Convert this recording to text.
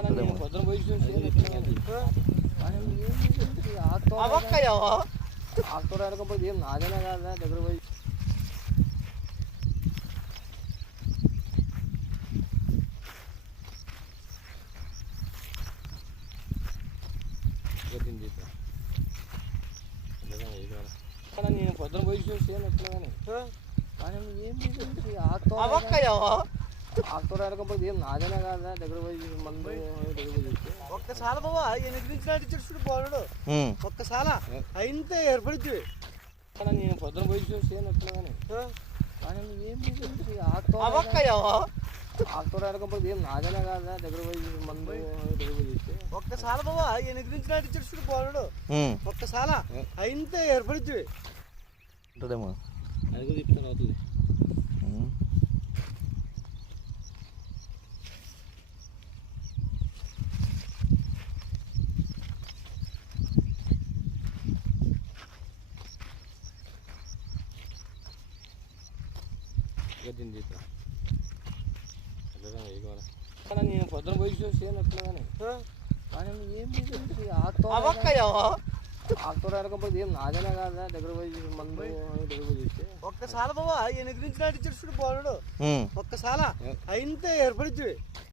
పొద్దున పోయి ఆకుతోడు అనుకోకపోతే ఏం నాదేనా కాదా దగ్గర పోయి నేను పొద్దున పోయి చూసి ఎట్లా కానీ ఏం ఆకుతోడు అనుకోకపోతే ఏం నాదేనా కాదా దగ్గర పోయి మందు దగ్గర పోయి ఒక్కసారి బాబా ఎనిమిది బాగుడు ఒక్కసారి అయితే ఏర్పడుతుంది నేను పొద్దున పోయి చూసి ఎట్లా కానీ ఏం ఆకుతోడు అనుకోకపోతే ఏం నాదేనా కాదా దగ్గర పోయి మందు దగ్గర పోయి ఒక్కసారి బాబా ఎనిమిది బాగుడు ఒక్కసారి అయితే ఏర్పడుతుంది ఉంటుందేమో అది కూడా చెప్తాను అవుతుంది నేను పొద్దున పోయి చూసి ఎట్లా కానీ ఏం ఆకుతోడు అనుకోకపోతే ఏం నాదేనా కాదా దగ్గర పోయి మందు దగ్గర పోయి ఒక్కసారి బాబా ఎనిమిది బాగుడు ఒక్కసారి అయితే ఏర్పడుతుంది